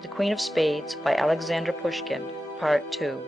The Queen of Spades by Alexander Pushkin, Part 2.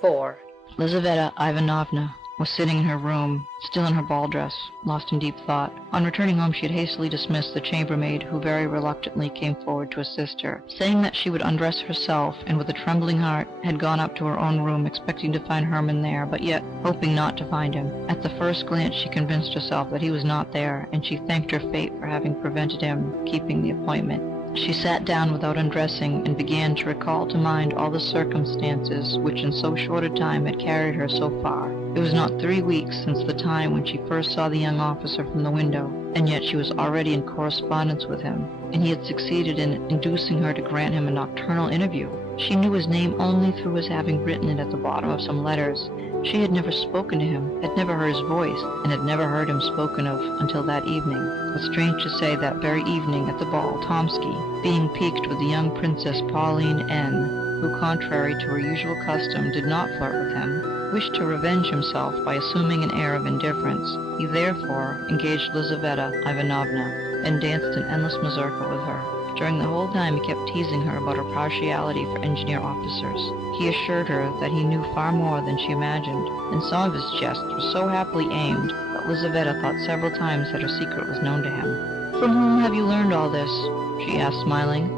4. Lizaveta Ivanovna was sitting in her room, still in her ball dress, lost in deep thought. On returning home she had hastily dismissed the chambermaid, who very reluctantly came forward to assist her, saying that she would undress herself, and with a trembling heart had gone up to her own room, expecting to find Hermann there, but yet hoping not to find him. At the first glance she convinced herself that he was not there, and she thanked her fate for having prevented him keeping the appointment. She sat down without undressing and began to recall to mind all the circumstances which in so short a time had carried her so far. It was not 3 weeks since the time when she first saw the young officer from the window, and yet she was already in correspondence with him, and he had succeeded in inducing her to grant him a nocturnal interview. She knew his name only through his having written it at the bottom of some letters. She had never spoken to him, had never heard his voice, and had never heard him spoken of until that evening. But strange to say, that very evening at the ball, Tomsky, being piqued with the young Princess Pauline N., who, contrary to her usual custom, did not flirt with him, wished to revenge himself by assuming an air of indifference. He therefore engaged Lizaveta Ivanovna, and danced an endless mazurka with her. During the whole time he kept teasing her about her partiality for engineer officers. He assured her that he knew far more than she imagined, and some of his jests were so happily aimed that Lizaveta thought several times that her secret was known to him. "From whom have you learned all this?" she asked, smiling.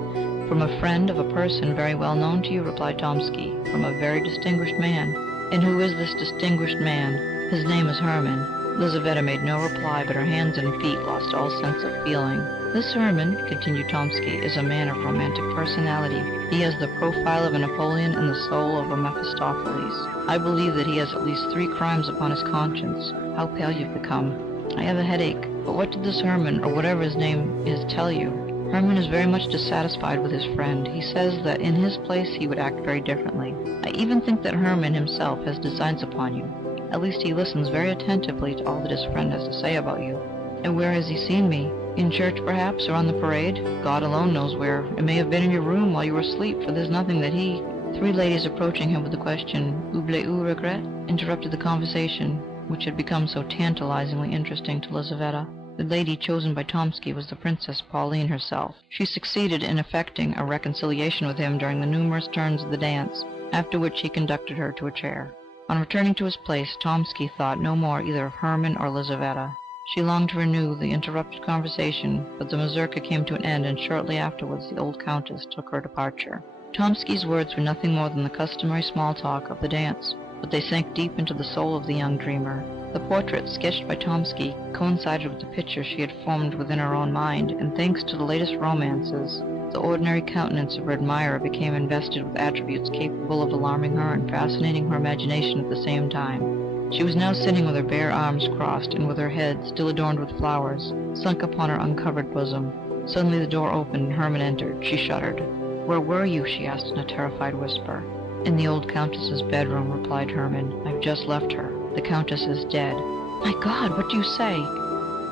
"From a friend of a person very well known to you," replied Tomsky, "from a very distinguished man." "And who is this distinguished man?" "His name is Hermann." Lizaveta made no reply, but her hands and feet lost all sense of feeling. "This Hermann," continued Tomsky, "is a man of romantic personality. He has the profile of a Napoleon and the soul of a Mephistopheles. I believe that he has at least 3 crimes upon his conscience. How pale you've become!" "I have a headache. But what did this Hermann, or whatever his name is, tell you?" "Hermann is very much dissatisfied with his friend. He says that in his place he would act very differently. I even think that Hermann himself has designs upon you. At least he listens very attentively to all that his friend has to say about you." "And where has he seen me? In church, perhaps, or on the parade?" "God alone knows where. It may have been in your room while you were asleep, for there's nothing that he—" 3 ladies approaching him with the question, "Oubliez-vous regret?" interrupted the conversation, which had become so tantalizingly interesting to Lizaveta. The lady chosen by Tomsky was the Princess Pauline herself. She succeeded in effecting a reconciliation with him during the numerous turns of the dance, after which he conducted her to a chair. On returning to his place, Tomsky thought no more either of Hermann or Lizaveta. She longed to renew the interrupted conversation, but the mazurka came to an end, and shortly afterwards the old Countess took her departure. Tomsky's words were nothing more than the customary small talk of the dance, but they sank deep into the soul of the young dreamer. The portrait sketched by Tomsky coincided with the picture she had formed within her own mind, and thanks to the latest romances, the ordinary countenance of her admirer became invested with attributes capable of alarming her and fascinating her imagination at the same time. She was now sitting with her bare arms crossed, and with her head, still adorned with flowers, sunk upon her uncovered bosom. Suddenly the door opened, and Hermann entered. She shuddered. "Where were you?" she asked in a terrified whisper. "In the old Countess's bedroom," replied Hermann. "I've just left her. The Countess is dead." "My God, what do you say?"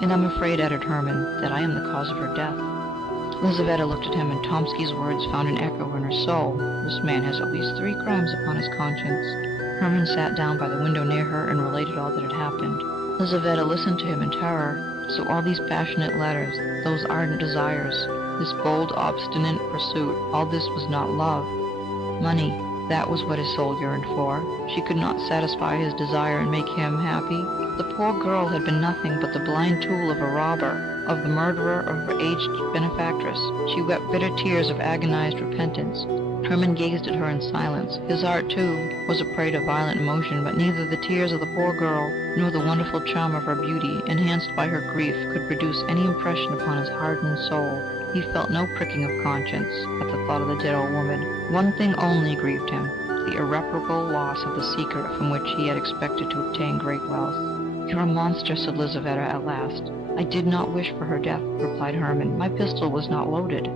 "And I'm afraid," added Hermann, "that I am the cause of her death." Lizaveta looked at him, and Tomsky's words found an echo in her soul. This man has at least 3 crimes upon his conscience. Hermann sat down by the window near her and related all that had happened. Lizaveta listened to him in terror. So all these passionate letters, those ardent desires, this bold, obstinate pursuit, all this was not love. Money, that was what his soul yearned for. She could not satisfy his desire and make him happy. The poor girl had been nothing but the blind tool of a robber, of the murderer of her aged benefactress. She wept bitter tears of agonized repentance. Hermann gazed at her in silence. His heart, too, was a prey to violent emotion, but neither the tears of the poor girl nor the wonderful charm of her beauty, enhanced by her grief, could produce any impression upon his hardened soul. He felt no pricking of conscience at the thought of the dead old woman. One thing only grieved him, the irreparable loss of the secret from which he had expected to obtain great wealth. "You're a monster," said Lizaveta at last. "I did not wish for her death," replied Hermann. "My pistol was not loaded."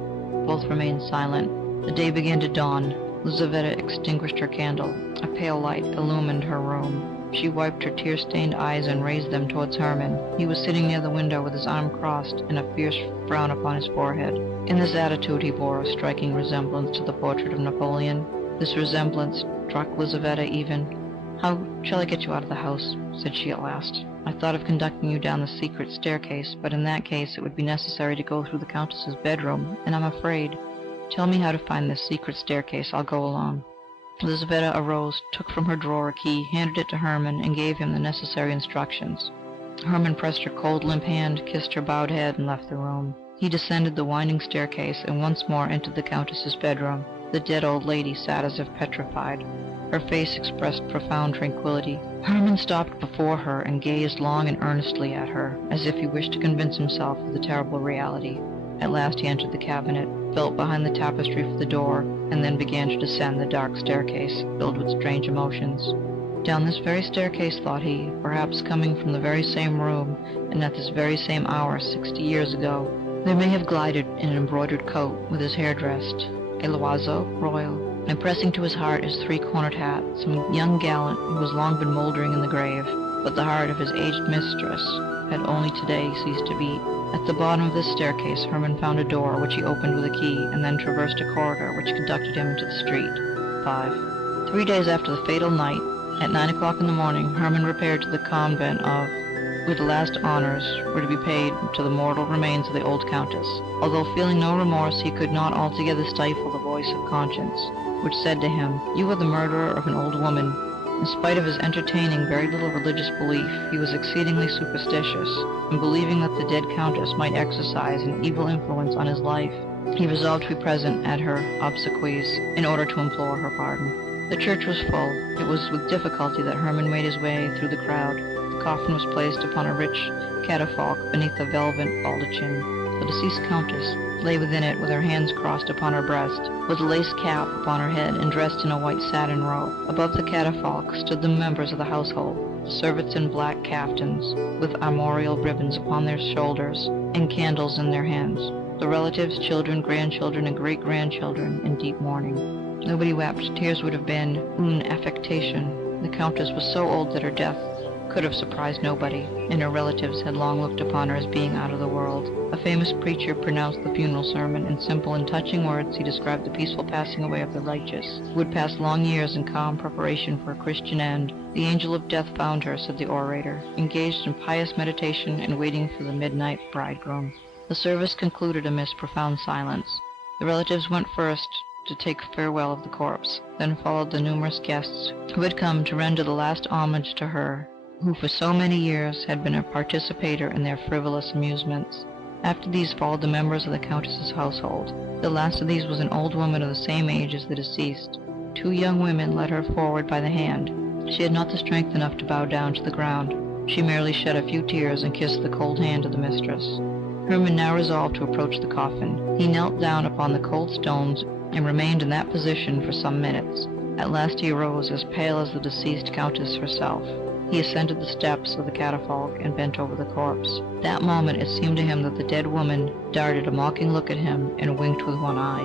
Both remained silent. The day began to dawn. Lizaveta extinguished her candle. A pale light illumined her room. She wiped her tear-stained eyes and raised them towards Hermann. He was sitting near the window with his arm crossed and a fierce frown upon his forehead. In this attitude he bore a striking resemblance to the portrait of Napoleon. This resemblance struck Lizaveta even. "How shall I get you out of the house?" said she at last. "I thought of conducting you down the secret staircase, but in that case it would be necessary to go through the Countess's bedroom, and I'm afraid—" Tell me how to find this secret staircase. I'll go along." Lizaveta arose, took from her drawer a key, handed it to Hermann, and gave him the necessary instructions. Hermann pressed her cold, limp hand, kissed her bowed head, and left the room. He descended the winding staircase, and once more entered the Countess's bedroom. The dead old lady sat as if petrified. Her face expressed profound tranquillity. Hermann stopped before her and gazed long and earnestly at her, as if he wished to convince himself of the terrible reality. At last he entered the cabinet, felt behind the tapestry for the door, and then began to descend the dark staircase, filled with strange emotions. Down this very staircase, thought he, perhaps coming from the very same room, and at this very same hour 60 years ago, there may have glided in an embroidered coat, with his hair dressed, a l'oiseau royal, and pressing to his heart his three-cornered hat, some young gallant who has long been mouldering in the grave, but the heart of his aged mistress had only today ceased to beat. At the bottom of this staircase Hermann found a door, which he opened with a key, and then traversed a corridor which conducted him into the street. 5. 3 days after the fatal night, at 9 o'clock in the morning, Hermann repaired to the convent of, where the last honours were to be paid to the mortal remains of the old Countess. Although feeling no remorse, he could not altogether stifle the voice of conscience, which said to him, "You are the murderer of an old woman." In spite of his entertaining very little religious belief, he was exceedingly superstitious, and believing that the dead Countess might exercise an evil influence on his life, he resolved to be present at her obsequies in order to implore her pardon. The church was full. It was with difficulty that Hermann made his way through the crowd. The coffin was placed upon a rich catafalque beneath a velvet baldachin. The deceased Countess lay within it with her hands crossed upon her breast, with a lace cap upon her head, and dressed in a white satin robe. Above the catafalque stood the members of the household, the servants in black caftans, with armorial ribbons upon their shoulders, and candles in their hands. The relatives, children, grandchildren, and great-grandchildren in deep mourning. Nobody wept. Tears would have been une affectation. The Countess was so old that her death could have surprised nobody, and her relatives had long looked upon her as being out of the world. A famous preacher pronounced the funeral sermon. In simple and touching words, he described the peaceful passing away of the righteous, who would pass long years in calm preparation for a Christian end. "The angel of death found her," said the orator, "engaged in pious meditation and waiting for the midnight bridegroom." The service concluded amidst profound silence. The relatives went first to take farewell of the corpse. Then followed the numerous guests who had come to render the last homage to her, who for so many years had been a participator in their frivolous amusements. After these followed the members of the Countess's household. The last of these was an old woman of the same age as the deceased. 2 young women led her forward by the hand. She had not the strength enough to bow down to the ground. She merely shed a few tears and kissed the cold hand of the mistress. Hermann now resolved to approach the coffin. He knelt down upon the cold stones and remained in that position for some minutes. At last he arose, as pale as the deceased Countess herself. He ascended the steps of the catafalque and bent over the corpse. That moment it seemed to him that the dead woman darted a mocking look at him and winked with one eye.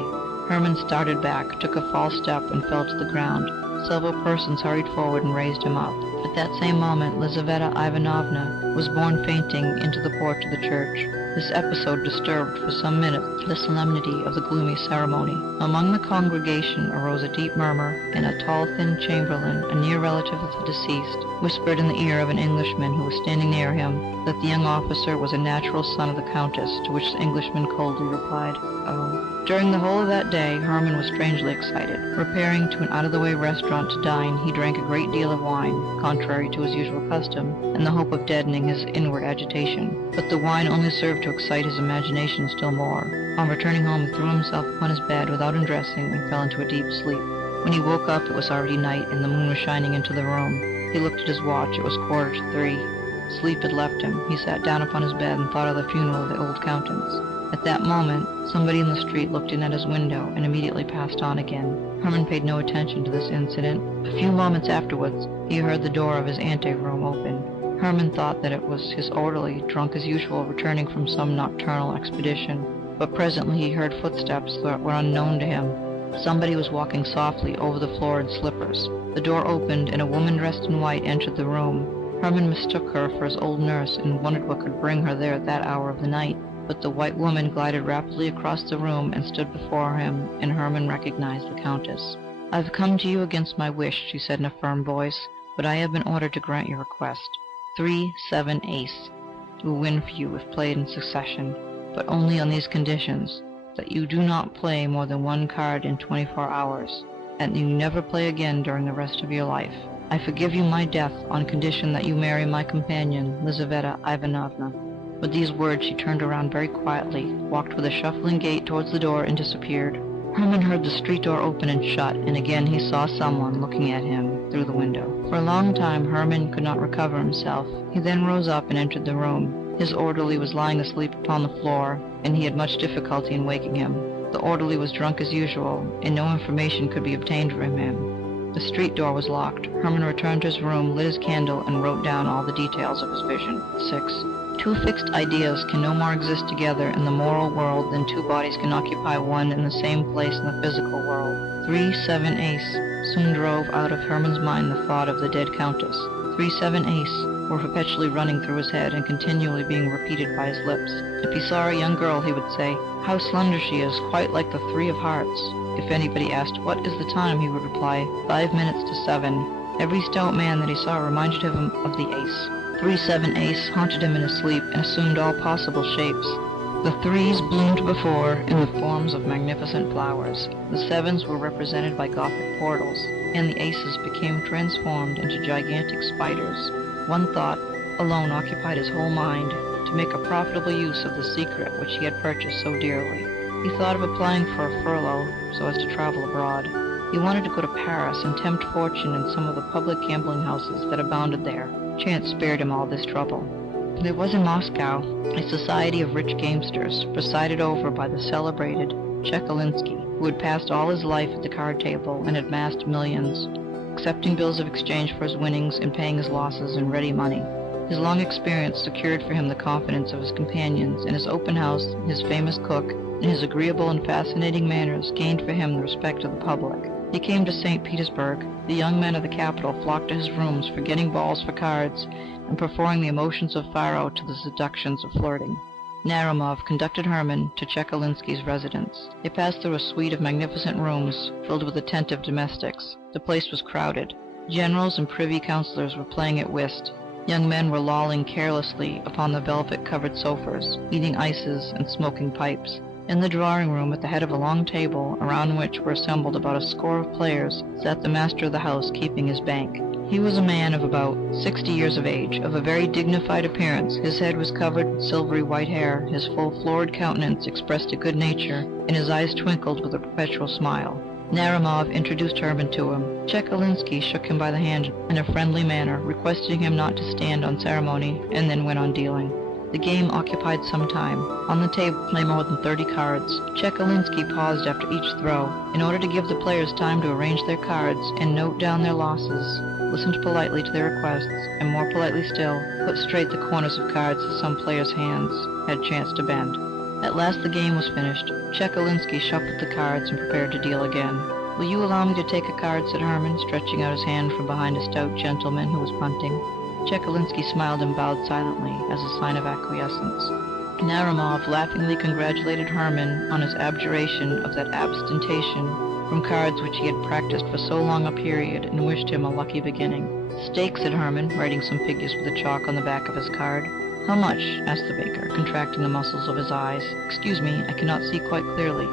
Hermann started back, took a false step, and fell to the ground. Several persons hurried forward and raised him up. At that same moment Lizaveta Ivanovna was borne fainting into the porch of the church. This episode disturbed for some minutes the solemnity of the gloomy ceremony. Among the congregation arose a deep murmur, and a tall, thin chamberlain, a near relative of the deceased, whispered in the ear of an Englishman who was standing near him that the young officer was a natural son of the Countess, to which the Englishman coldly replied, "Oh." During the whole of that day Hermann was strangely excited. Repairing to an out-of-the-way restaurant to dine, he drank a great deal of wine, contrary to his usual custom, in the hope of deadening his inward agitation. But the wine only served to excite his imagination still more. On returning home he threw himself upon his bed without undressing and fell into a deep sleep. When he woke up it was already night, and the moon was shining into the room. He looked at his watch. It was 2:45. Sleep had left him. He sat down upon his bed and thought of the funeral of the old Countess. At that moment somebody in the street looked in at his window and immediately passed on again. Hermann paid no attention to this incident. A few moments afterwards he heard the door of his anteroom open. Hermann thought that it was his orderly, drunk as usual, returning from some nocturnal expedition. But presently he heard footsteps that were unknown to him. Somebody was walking softly over the floor in slippers. The door opened, and a woman dressed in white entered the room. Hermann mistook her for his old nurse and wondered what could bring her there at that hour of the night. But the white woman glided rapidly across the room and stood before him, and Hermann recognized the Countess. "I've come to you against my wish," she said in a firm voice, "but I have been ordered to grant your request. 3, 7, ace will win for you if played in succession, but only on these conditions. that you do not play more than one card in 24 hours, and you never play again during the rest of your life. I forgive you my death on condition that you marry my companion, Lizaveta Ivanovna." With these words she turned around very quietly, walked with a shuffling gait towards the door, and disappeared. Hermann heard the street door open and shut, and again he saw someone looking at him through the window. For a long time Hermann could not recover himself. He then rose up and entered the room. His orderly was lying asleep upon the floor, and he had much difficulty in waking him. The orderly was drunk as usual, and no information could be obtained from him. The street door was locked. Hermann returned to his room, lit his candle, and wrote down all the details of his vision. 6. Two fixed ideas can no more exist together in the moral world than two bodies can occupy one and the same place in the physical world. 3, 7, ace soon drove out of Hermann's mind the thought of the dead countess. 3, 7, ace were perpetually running through his head and continually being repeated by his lips. If he saw a young girl, he would say, "How slender she is, quite like the 3 of hearts." If anybody asked, "What is the time?" he would reply, 5 minutes to 7. Every stout man that he saw reminded him of the ace. 3, 7, ace haunted him in his sleep and assumed all possible shapes. The 3s bloomed before in the forms of magnificent flowers. The 7s were represented by Gothic portals, and the aces became transformed into gigantic spiders. One thought alone occupied his whole mind: to make a profitable use of the secret which he had purchased so dearly. He thought of applying for a furlough so as to travel abroad. He wanted to go to Paris and tempt fortune in some of the public gambling houses that abounded there. Chance spared him all this trouble. There was in Moscow a society of rich gamesters, presided over by the celebrated Chekalinsky, who had passed all his life at the card table and had amassed millions, accepting bills of exchange for his winnings and paying his losses in ready money. His long experience secured for him the confidence of his companions, and his open house, his famous cook, and his agreeable and fascinating manners gained for him the respect of the public. He came to St. Petersburg. The young men of the capital flocked to his rooms, forgetting balls for cards, and preferring the emotions of faro to the seductions of flirting. Narumov conducted Hermann to Chekalinsky's residence. They passed through a suite of magnificent rooms, filled with attentive domestics. The place was crowded. Generals and privy councillors were playing at whist. Young men were lolling carelessly upon the velvet-covered sofas, eating ices and smoking pipes. In the drawing-room, at the head of a long table, around which were assembled about a score of players, sat the master of the house, keeping his bank. He was a man of about 60 years of age, of a very dignified appearance. His head was covered with silvery white hair, his full florid countenance expressed a good nature, and his eyes twinkled with a perpetual smile. Narumov introduced Hermann to him. Chekalinsky shook him by the hand in a friendly manner, requesting him not to stand on ceremony, and then went on dealing. The game occupied some time. On the table lay more than 30 cards. Chekalinsky paused after each throw, in order to give the players time to arrange their cards and note down their losses, listened politely to their requests, and more politely still, put straight the corners of cards that some players' hands had chanced to bend. At last the game was finished. Chekalinsky shuffled the cards and prepared to deal again. "Will you allow me to take a card?" said Hermann, stretching out his hand from behind a stout gentleman who was punting. Chekalinsky smiled and bowed silently, as a sign of acquiescence. Narumov laughingly congratulated Hermann on his abjuration of that abstention from cards which he had practiced for so long a period, and wished him a lucky beginning. "Stake," said Hermann, writing some figures with a chalk on the back of his card. "How much?" asked the baker, contracting the muscles of his eyes. "Excuse me, I cannot see quite clearly."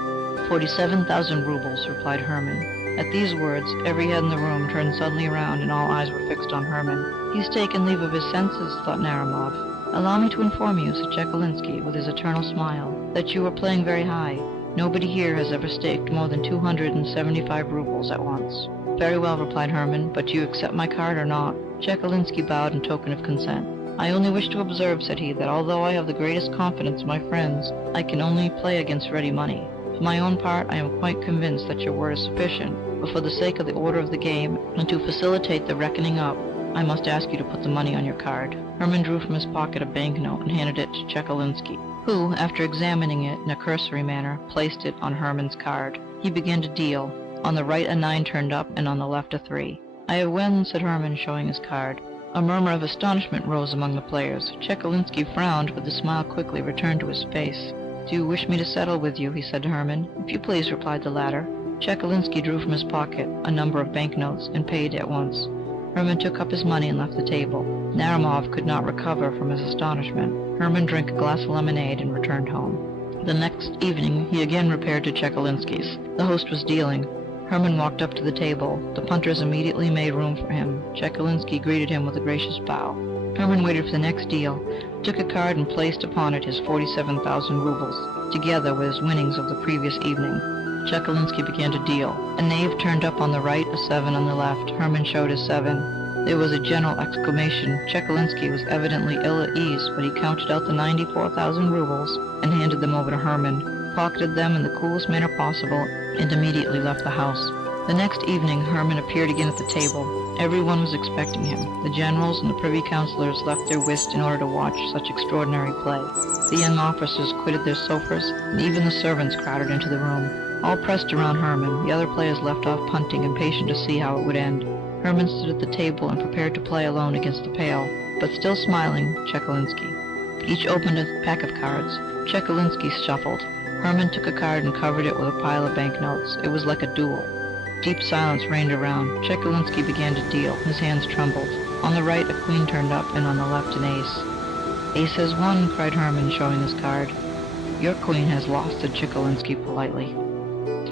47,000 rubles, replied Hermann. At these words, every head in the room turned suddenly around, and all eyes were fixed on Hermann. "He's taken leave of his senses," thought Narumov. "Allow me to inform you," said Chekalinsky, with his eternal smile, "that you are playing very high. Nobody here has ever staked more than 275 rubles at once." "Very well," replied Hermann, "but do you accept my card or not?" Chekalinsky bowed in token of consent. "I only wish to observe," said he, "that although I have the greatest confidence in my friends, I can only play against ready money. For my own part, I am quite convinced that your word is sufficient, but for the sake of the order of the game, and to facilitate the reckoning up, I must ask you to put the money on your card." Hermann drew from his pocket a banknote and handed it to Chekalinsky, who, after examining it in a cursory manner, placed it on Hermann's card. He began to deal. On the right a 9 turned up, and on the left a 3. "I have won," said Hermann, showing his card. A murmur of astonishment rose among the players. Chekalinsky frowned, but the smile quickly returned to his face. "Do you wish me to settle with you?" he said to Hermann. "If you please," replied the latter. Chekalinsky drew from his pocket a number of banknotes and paid at once. Hermann took up his money and left the table. Narumov could not recover from his astonishment. Hermann drank a glass of lemonade and returned home. The next evening he again repaired to Chekalinsky's. The host was dealing. Hermann walked up to the table. The punters immediately made room for him. Chekalinsky greeted him with a gracious bow. Hermann waited for the next deal, took a card and placed upon it his 47,000 rubles, together with his winnings of the previous evening. Chekalinsky began to deal. A knave turned up on the right, a 7 on the left. Hermann showed his 7. There was a general exclamation. Chekalinsky was evidently ill at ease, but he counted out the 94,000 rubles and handed them over to Hermann, pocketed them in the coolest manner possible, and immediately left the house. The next evening Hermann appeared again at the table. Everyone was expecting him. The generals and the privy councillors left their whist in order to watch such extraordinary play. The young officers quitted their sofas, and even the servants crowded into the room. All pressed around Hermann. The other players left off punting, impatient to see how it would end. Hermann stood at the table and prepared to play alone against the pale, but still smiling, Chekalinsky. Each opened a pack of cards. Chekalinsky shuffled. Hermann took a card and covered it with a pile of banknotes. It was like a duel. Deep silence reigned around. Chekalinsky began to deal. His hands trembled. On the right, a queen turned up, and on the left, an ace. "Ace has won," cried Hermann, showing his card. "Your queen has lost," said Chekalinsky politely.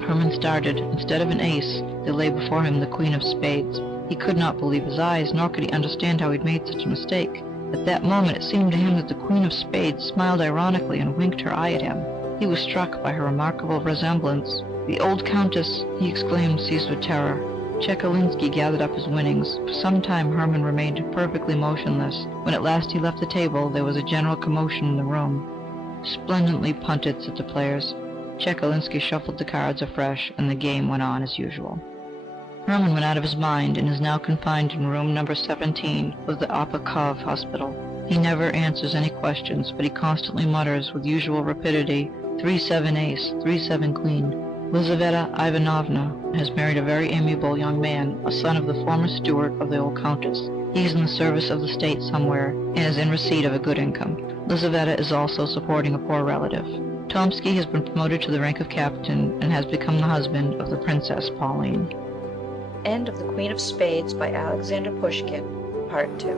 Hermann started. Instead of an ace, there lay before him the Queen of Spades. He could not believe his eyes, nor could he understand how he had made such a mistake. At that moment it seemed to him that the Queen of Spades smiled ironically and winked her eye at him. He was struck by her remarkable resemblance. "The old Countess!" he exclaimed, seized with terror. Chekalinsky gathered up his winnings. For some time Hermann remained perfectly motionless. When at last he left the table, there was a general commotion in the room. "Splendidly punted," said the players. Chekalinsky shuffled the cards afresh, and the game went on as usual. Hermann went out of his mind, and is now confined in room number 17 of the Opakov hospital. He never answers any questions, but he constantly mutters with usual rapidity, 3-7 ace, 3-7 queen. Lizaveta Ivanovna has married a very amiable young man, a son of the former steward of the old countess. He is in the service of the state somewhere, and is in receipt of a good income. Lizaveta is also supporting a poor relative. Tomsky has been promoted to the rank of captain, and has become the husband of the Princess Pauline. End of The Queen of Spades by Alexander Pushkin, Part 2.